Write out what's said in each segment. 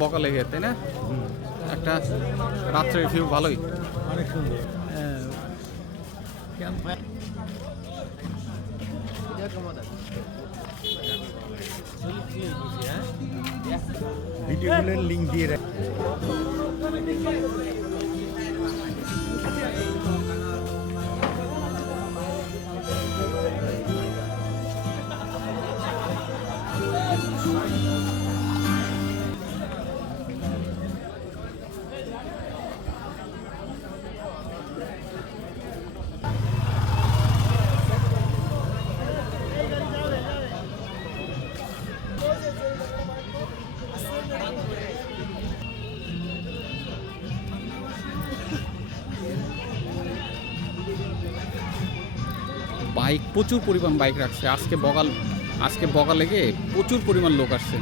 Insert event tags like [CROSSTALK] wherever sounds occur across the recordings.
বকা লেগে তাই না? একটা রাত্রের ভিউ ভালোই। অনেক সুন্দর। ক্যাম্প ভিডিওগুলোর লিঙ্ক দিয়ে রাখ বাইক, প্রচুর পরিমাণ বাইক রাখছে। আজকে বগাল, আজকে বগা লেগে প্রচুর পরিমাণ লোক আসছে।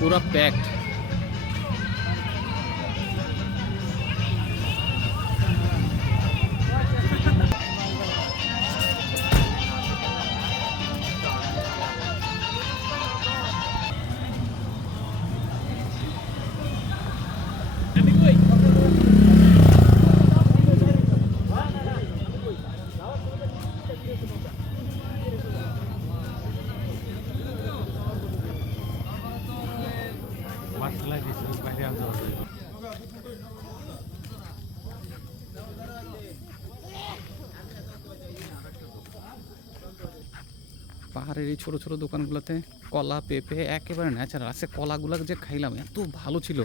পুরা প্যাকড বাইরে আনতে হবে পাহাড়ের এই ছোট ছোট দোকানগুলোতে কলা পেঁপে একেবারে ন্যাচারাল আছে কলাগুলো যে খাইলাম এত ভালো ছিল।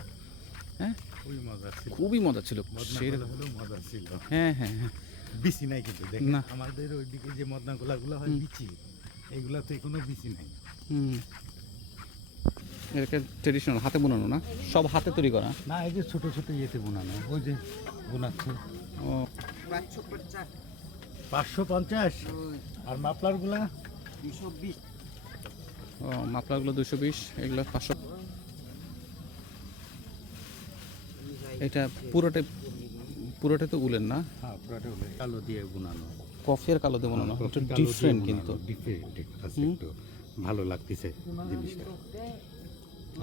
হ্যাঁ? খুবই মজা ছিল। খুবই মজা ছিল। হ্যাঁ হ্যাঁ হ্যাঁ। বিচি নাই কিন্তু দেখ না। আমাদের ওইদিকে যে মদনা গোলাগুলো হয়। বিচি। এইগুলাতে কোনো বিচি নাই। হুম। এটাকে ট্রেডিশনাল হাতে বোনানো না? সব হাতে তৈরি করা? না এই যে ছোট ছোট ইয়েতে বোনানো ওই যে বোনাচ্ছে। ও। পাঁচশো পঞ্চাশ? আর মাপলারগুলা ও মাফলারগুলো দুশো বিশ এগুলো পাঁচশো। এটা পুরোটাই পুরোটাই তো উলেন না? হ্যাঁ পুরাটা হলো কালো দিয়ে বোনানো। কফি আর কালো দিয়ে বানানো। একটু ডিফারেন্ট কিন্তু। একটু ভালো লাগতেছে জিনিসটা।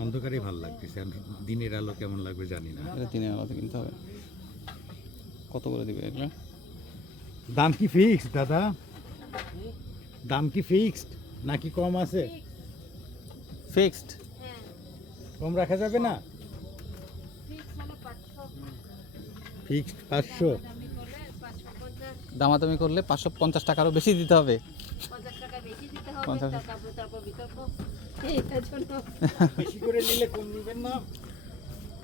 অন্ধকারে ভালো লাগতেছে। দিনের আলো কেমন লাগবে জানি না। এটা দিনের আলাদা কিনতে হবে। কত করে দিবে এগুলো? দাম কি ফিক্সড দাদা? দাম কি ফিক্সড নাকি কম আছে? ফিক্সড কম রাখা যাবে না? ফিক্সড পাঁচশো। দামাদামি করলে পাঁচশো পঞ্চাশ টাকারও বেশি দিতে হবে। পঞ্চাশ। টাকা বেশি করে নিলে কম নেবেন না?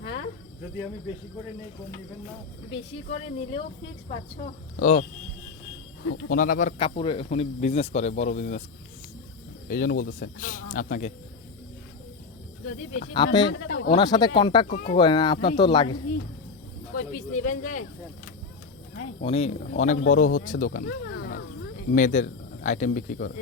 হ্যাঁ? যদি আমি বেশি করে নেই কম নেবেন না? বেশি করে নিলেও ফিক্স পাচ্ছ। ও ওনার আবার কাপড়ে উনি বিজনেস করে বড় বিজনেস এই জন্য বলতেছে আপনাকে। যদি আপনি হয় ওনার সাথে কন্ট্যাক্ট করেন আপনার তো লাগে। কই পিস নেবেন যে? উনি অনেক বড় হচ্ছে দোকান। মেয়েদের আইটেম বিক্রি করে।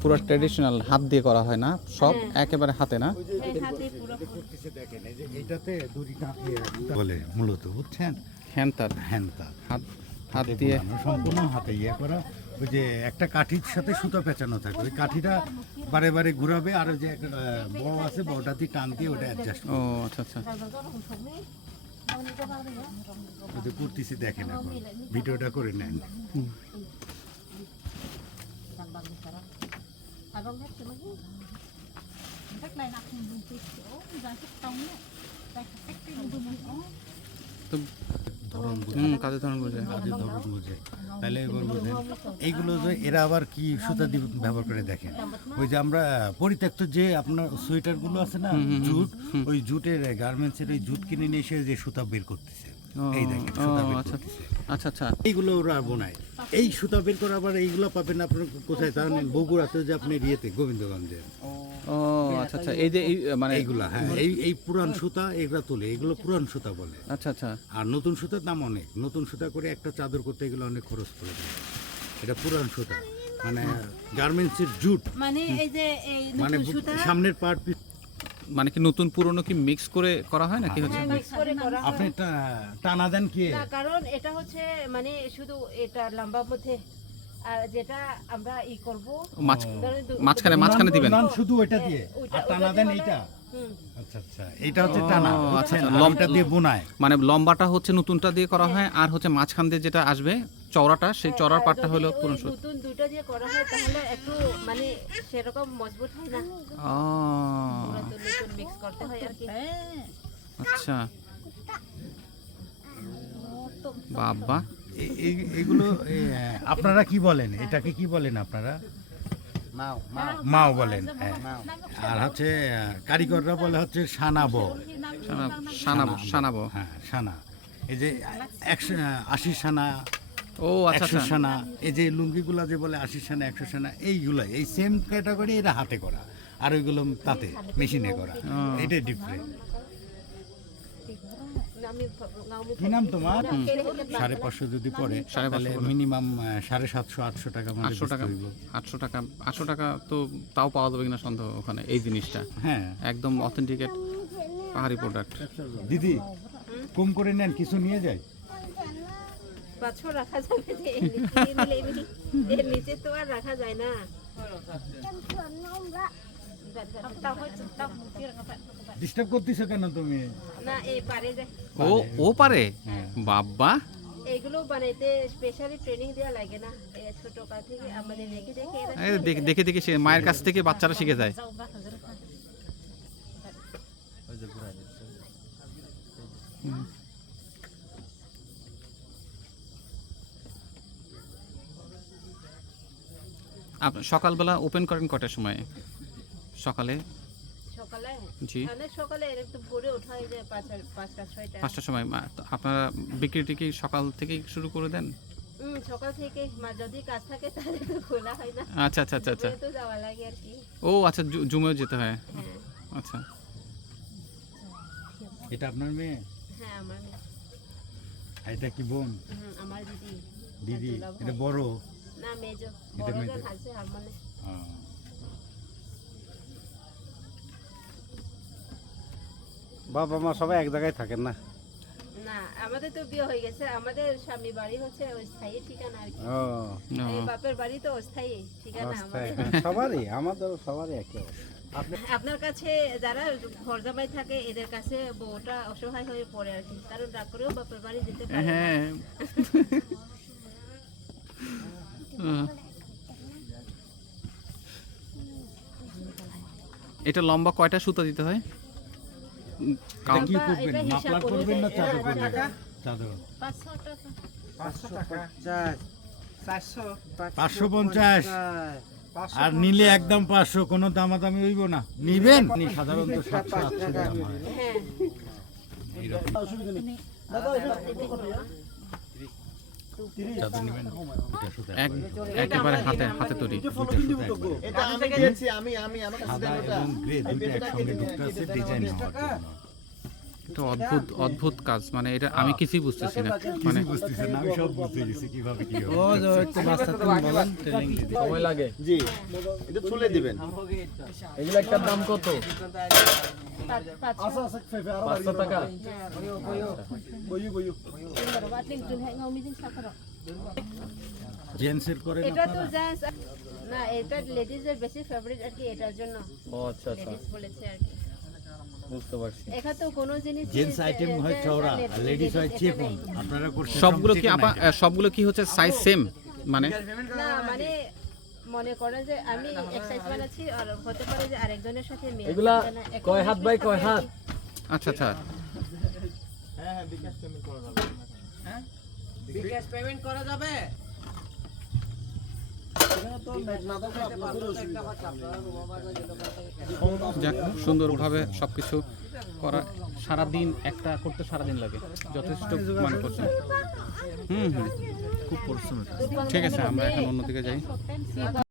পুরো ট্রেডিশনাল হাত দিয়ে করা হয় না সব একেবারে হাতে না? এই হাতে পুরো করতেছে দেখেন এই যে এইটাতে দড়িটা ইয়ে বলে মূলত বুঝছেন হ্যান্ড তার হাত হাত দিয়ে। সম্পূর্ণ হাতে ইয়ে করা ওই যে একটা কাঠির সাথে সুতো পেঁচানো থাকে ওই কাঠিটা বারে বারে ঘুরাবে আর ওই যে একটা ব আছে বটা দিয়ে টান দিয়ে ওটা অ্যাডজাস্ট ও আচ্ছা আচ্ছা। ওই যে করতেছি দেখেন এখন। ভিডিওটা করে নেন। তো ধরন বুঝে হুম কাজে ধরন বুঝে কাজের ধরন বুঝে তাহলে এবার বুঝেন এইগুলো যে এরা আবার কি সুতা দিয়ে ব্যবহার করে দেখেন? ওই যে আমরা পরিত্যক্ত যে আপনার সোয়েটারগুলো আছে না জুট ওই জুটের গার্মেন্টসের ওই জুট কিনে নিয়ে এসে যে সুতা বের করতেছে। এই দেখেন সুতা বের আচ্ছা আচ্ছা আচ্ছা। এইগুলো ওরা বোনায় এই সুতা বের করে আবার এইগুলো পাবেন আপনার কোথায়? জানেন বগুড়াতে যে আপনি ইয়েতে গোবিন্দগঞ্জে। ও আচ্ছা আচ্ছা। এই যে এই মানে এইগুলা হ্যাঁ এই এই পুরান সুতা এগুলা তোলে এগুলো পুরান সুতা বলে। আচ্ছা আচ্ছা। আর নতুন সুতার দাম অনেক। নতুন সুতা করে একটা চাদর করতে গেলে অনেক খরচ পড়ে যায়। এটা পুরান সুতা। মানে গার্মেন্টসের জুট। মানে এই যে এই মানে নতুন সুতা সামনের পার্ট মানে কি নতুন পুরনো কি মিক্স করে করা হয় নাকি হচ্ছে? মিক্স করে করা হয়। আপনি টা- টানা দেন কি? না কারণ এটা হচ্ছে মানে শুধু এটা লম্বা মধ্যে আর যেটা আমরা ই করব মাছ ধরেন দু- মাঝখানে মাঝখানে দিবেন। শুধু ওইটা দিয়ে? ওইটা- আর টানা ওইটা দেন দিয়ে এইটা? হুম। আচ্ছা আচ্ছা এইটা হচ্ছে টানা। ও, আচ্ছা, আচ্ছা, দিয়ে বোনায়। মানে লম্বাটা হচ্ছে নতুনটা দিয়ে করা হয় আর হচ্ছে মাঝখান দিয়ে যেটা আসবে চওড়াটা সেই চওড়ার আর পাটটা হলো পুরনো সুতো নতুন দুটো দিয়ে করা হয় তাহলে একটু মানে সেরকম মজবুত হয় না? ও। নতুন নতুন মিক্স করতে হয় আর কি। আচ্ছা। বাবা। এগুলো আপনারা কি বলেন? এটাকে কি বলেন আপনারা? মাও বলেন হ্যাঁ। আর হচ্ছে কারিগররা বলে হচ্ছে সানাব। সানা- সানাবো সানাবো। হ্যাঁ সানা। এই যে একশো আশি সানা ও আচ্ছা একশো আচ্ছা সানা এই যে লুঙ্গিগুলা যে বলে আশি সানা একশো সানা এইগুলো এই সেম ক্যাটাগরি এরা হাতে করা আর ওইগুলো তাতে মেশিনে করা এটাই ডিফারেন্ট কি নাম তোমার? সাড়ে পাঁচশো যদি পড়ে সাড়ে তাহলে মিনিমাম সাড়ে সাতশো আটশো টাকা মানে আটশো টাকা আটশো টাকা আটশো টাকা তো তাও পাওয়া যাবে কিনা সন্দেহ ওখানে এই জিনিসটা। হ্যাঁ। একদম অথেন্টিকেট পাহাড়ি প্রোডাক্ট দিদি কম করে নেন কিছু নিয়ে যায় পাঁচশো রাখা যাবে যে এর নিচে তো আর রাখা যায় না। ডিস্টার্ব করতেছো কেন তুমি? না এই পারে ও ও পারে? হ্যাঁ। বাবা এগুলো বানাইতে স্পেশালি ট্রেনিং দেওয়া লাগে না। এই ছোট কাল থেকে আমাদের দেখে দেখে দেখে- দেখে দেখে সে মায়ের কাছ থেকে বাচ্চারা শিখে যায়। হুম। সকালবেলা ওপেন করেন কটার সময়? সকালে? সকালে? জি। অনেক সকালে একটু ভোরে ওঠা হয়ে যায় পাঁচ পাঁচটা ছয়টা। পাঁচটার সময়। মা- আপনারা বিক্রি টিক্রি সকাল থেকেই শুরু করে দেন? সকাল থেকে। মা যদি কাজ থাকে তাহলে তো খোলা হয় না। আচ্ছা আচ্ছা আচ্ছা আচ্ছা। তো যাওয়া লাগে আর কি। ও আচ্ছা জুমেও যেতে হয়। হ্যাঁ। আচ্ছা। এটা আপনার মেয়ে? হ্যাঁ আমার মেয়ে। এটা কি বোন? আমার দিদি। দিদি এটা বড়? না মেজো। বাবা মা সবাই এক জায়গায় থাকেন না? না আমাদের তো বিয়ে হয়ে গেছে। আমাদের স্বামী বাড়ি হচ্ছে স্থায়ী ঠিকানা আর কি। ও। ও, এই বাপের বাড়ি তো অস্থায়ী ঠিকানা আমাদের। হ্যাঁ, সবারই আমাদের সবারই একই অবস্থা। আপনার কাছে যারা ঘর জামাই থাকে এদের কাছে বউটা অসহায় হয়ে পড়ে আর কি। কারণ রাগ করেও বাপের বাড়ি যেতে পারে হ্যাঁ। [LAUGHS] এটা লম্বা কয়টা সুতা দিতে হয় কি করবেন মাফলার করবেন না চাদর করবেন চাদর পাঁচশো টাকা চারশো পাঁচশো পঞ্চাশ আর নিলে একদম পাঁচশো কোনো দামাদামি হইব না নিবেন আপনি সাধারণত সাতশো আটশো দাম হয় হ্যাঁ চাদর নিবেন এটা সুতা এক একেবারে হাতে হাতে তৈরি। আমি আমার গ্রে দুইটা একসঙ্গে ঢুকতে আছে ডিজাইন হওয়ার জন্য। এটা অদ্ভুত অদ্ভুত কাজ। মানে এটা আমি কিছুই বুঝতেছি না। মানে কিছু বুঝতেছেন না, আমি সব বুঝতে গেছি কীভাবে কি হবে। সময় লাগে। জি। এটা তুলে দিবেন। এগুলো একটা দাম কত? পাঁচ- পাঁচশো। টাকা? জেন্টসের করেন এটা তো আপনারা? না এটা লেডিজের বেশি ফেভারিট আর কি এটার জন্য। ও আচ্ছা আচ্ছা। বলেছে আর কি। বুঝতে পারছি এখানে তো কোনো জিনিস জেন্টস আইটেম হয় চওড়া আর লেডিস হয় চিকন আপনারা করছেন সবগুলো কি আপা সবগুলো কি হচ্ছে সাইজ সেম মানে না মানে মনে করেন যে আমি এক সাইজ বানাচ্ছি আর হতে পারে যে আরেকজনের সাথে মিল এগুলা থাকবে না। এখন কয় হাত বাই কয় হবে হাত? কি? আচ্ছা আচ্ছা যাক সুন্দরভাবে সব কিছু করা সারাদিন একটা করতে সারাদিন লাগে যথেষ্ট মানে করছে হুম হুম। খুব পরিশ্রম ঠিক আছে আমরা এখন অন্যদিকে যাই।